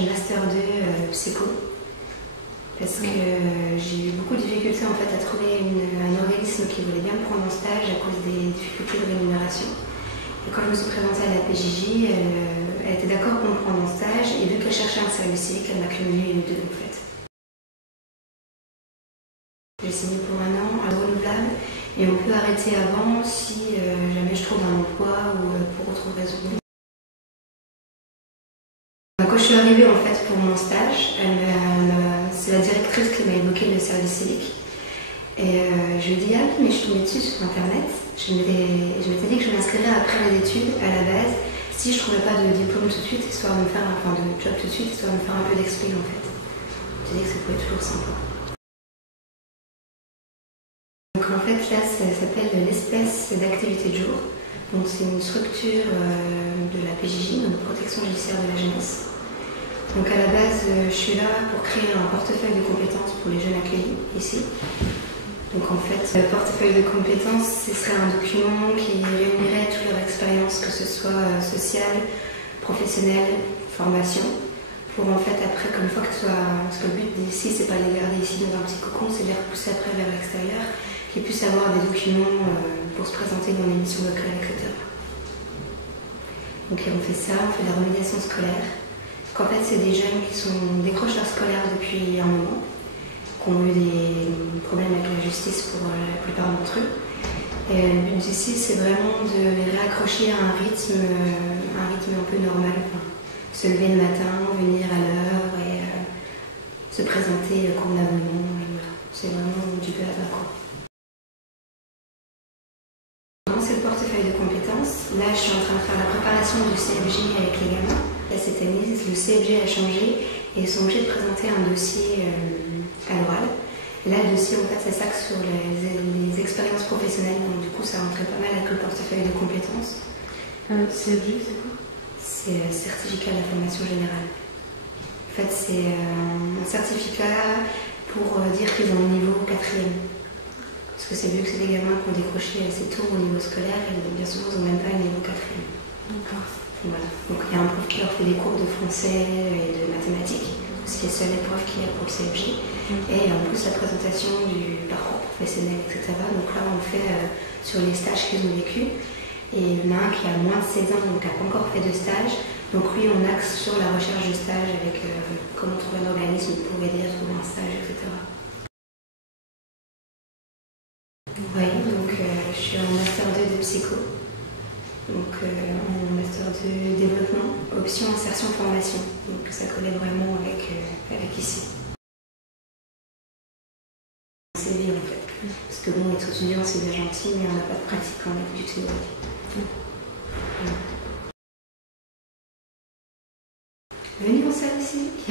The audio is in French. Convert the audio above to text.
stage Master 2 psycho. Parce que j'ai eu beaucoup de difficultés en fait, à trouver un organisme qui voulait bien me prendre en stage à cause des difficultés de rémunération. Et quand je me suis présentée à la PJJ, elle était d'accord pour me prendre en stage et vu qu'elle cherchait un service civique, elle m'a cumulé les deux en fait. J'ai signé pour 1 an, à renouvelable, et on peut arrêter avant si jamais je trouve un emploi ou pour autre raison. Quand je suis arrivée en fait pour mon stage, c'est la directrice qui m'a évoqué le service civique. Et je lui ai dit, ah oui, mais je suis tombée dessus sur internet. Je m'étais dit que je m'inscrirais après les études à la base, si je ne trouvais pas de diplôme tout de suite, histoire de me faire, de job tout de suite, histoire de me faire un peu d'expé en fait. Je me dit que ça pouvait être toujours sympa. Donc en fait là, ça s'appelle l'espèce d'activité de jour. Donc c'est une structure de la PJJ, donc protection judiciaire de la jeunesse. Donc à la base, je suis là pour créer un portefeuille de compétences pour les jeunes accueillis ici. Donc en fait, le portefeuille de compétences, ce serait un document qui réunirait toute leur expérience, que ce soit sociale, professionnelle, formation, pour en fait après, comme une fois que ce soit... Parce que le but d'ici, c'est pas de les garder ici dans un petit cocon, c'est de les repousser après vers l'extérieur, qu'ils puissent avoir des documents pour se présenter dans l'émission locale, etc. Donc on fait ça, on fait de la remédiation scolaire. En fait, c'est des jeunes qui sont décrocheurs scolaires depuis un moment, qui ont eu des problèmes avec la justice pour la plupart d'entre eux. Et le but ici, c'est vraiment de les réaccrocher à un rythme un peu normal. Enfin, se lever le matin, venir à l'heure et se présenter convenablement. Voilà. C'est vraiment du peu à quoi. C'est le portefeuille de compétences. Là, je suis en train de faire la préparation du CFJ avec les gamins. Cette année, le CFG a changé et ils sont obligés de présenter un dossier à l'oral. Là, le dossier, en fait, ça s'axe sur les expériences professionnelles, donc du coup, ça rentrait pas mal avec le portefeuille de compétences. CFG, c'est quoi? C'est certificat de la formation générale. En fait, c'est un certificat pour dire qu'ils ont le niveau 4e. Parce que c'est vu que c'est des gamins qui ont décroché assez tôt au niveau scolaire et bien souvent, ils n'ont même pas le niveau 4e. D'accord. Voilà. Donc il y a un prof qui leur fait des cours de français et de mathématiques, c'est la seule épreuve qu'il y a pour le CFJ. Et en plus la présentation du parcours professionnel, etc. Donc là on le fait sur les stages qu'ils ont vécu. Et il y en a un qui a moins de 16 ans, donc qui n'a pas encore fait de stage. Donc lui on axe sur la recherche de stage avec comment trouver un organisme pour aider à trouver un stage, etc. Oui, donc je suis en Master 2 de psycho. Donc en master de développement, option insertion formation. Donc ça collait vraiment avec ici. C'est bien en fait. Parce que bon, être étudiant c'est bien gentil, mais on n'a pas de pratique en fait du théorique. Venez au service civique.